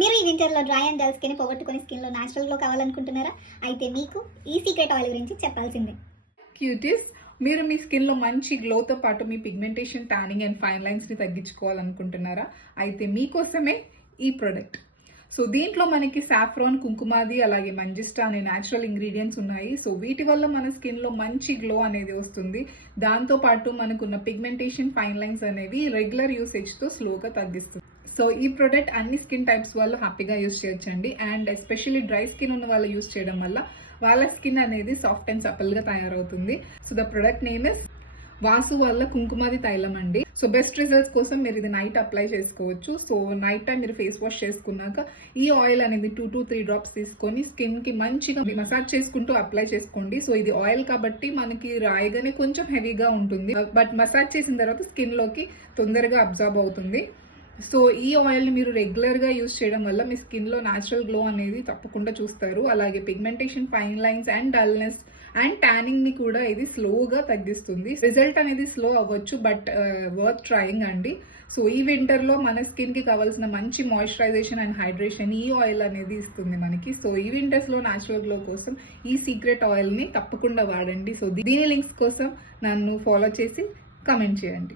మీరు ఈ వింటర్లో డ్రై అండ్ డల్ స్కిన్ పోగొట్టుకుని స్కిన్లో న్యాచురల్ గ్లో కావాలనుకుంటున్నారా? అయితే మీకు ఈ సీక్రెట్ ఆయిల్ గురించి చెప్పాల్సిందే. క్యూటీస్, మీరు మీ స్కిన్లో మంచి గ్లోతో పాటు మీ పిగ్మెంటేషన్, ట్యానింగ్ అండ్ ఫైన్ లైన్స్ని తగ్గించుకోవాలనుకుంటున్నారా? అయితే మీకోసమే ఈ ప్రోడక్ట్. సో దీంట్లో మనకి సాఫ్రాన్, కుంకుమాది, అలాగే మంజిస్టా అనే న్యాచురల్ ఇంగ్రీడియంట్స్ ఉన్నాయి. సో వీటి వల్ల మన స్కిన్లో మంచి గ్లో అనేది వస్తుంది. దాంతోపాటు మనకున్న పిగ్మెంటేషన్, ఫైన్ లైన్స్ అనేవి రెగ్యులర్ యూసేజ్తో స్లోగా తగ్గిస్తుంది. సో ఈ ప్రోడక్ట్ అన్ని స్కిన్ టైప్స్ వాళ్ళు హ్యాపీగా యూస్ చేయొచ్చండి. అండ్ ఎస్పెషల్లీ డ్రై స్కిన్ ఉన్న వాళ్ళు యూస్ చేయడం వల్ల వాళ్ళ స్కిన్ అనేది సాఫ్ట్ అండ్ సపల్గా తయారవుతుంది. So the product name is Vasu వాళ్ళ కుంకుమాది తైలం అండి. సో బెస్ట్ రిజల్ట్స్ కోసం మీరు ఇది నైట్ అప్లై చేసుకోవచ్చు. సో నైట్ టైం మీరు ఫేస్ వాష్ చేసుకున్నాక ఈ ఆయిల్ అనేది 2 to 3 drops తీసుకొని స్కిన్ కి మంచిగా మసాజ్ చేసుకుంటూ అప్లై చేసుకోండి. సో ఇది ఆయిల్ కాబట్టి మనకి రాయగానే కొంచెం హెవీగా ఉంటుంది, బట్ మసాజ్ చేసిన తర్వాత స్కిన్ లోకి తొందరగా అబ్జార్బ్ అవుతుంది. సో ఈ ఆయిల్ని మీరు రెగ్యులర్గా యూస్ చేయడం వల్ల మీ స్కిన్లో న్యాచురల్ గ్లో అనేది తప్పకుండా చూస్తారు. అలాగే pigmentation, fine lines and dullness and ట్యానింగ్ని కూడా ఇది స్లోగా తగ్గిస్తుంది. రిజల్ట్ అనేది స్లో అవ్వచ్చు, బట్ వర్త్ ట్రయింగ్ అండి. సో ఈ వింటర్లో మన స్కిన్కి కావాల్సిన మంచి మాయిశ్చరైజేషన్ అండ్ హైడ్రేషన్ ఈ ఆయిల్ అనేది ఇస్తుంది మనకి. సో ఈ వింటర్స్లో న్యాచురల్ గ్లో కోసం ఈ సీక్రెట్ ఆయిల్ని తప్పకుండా వాడండి. సో దీని లింక్స్ కోసం నన్ను ఫాలో చేసి కమెంట్ చేయండి.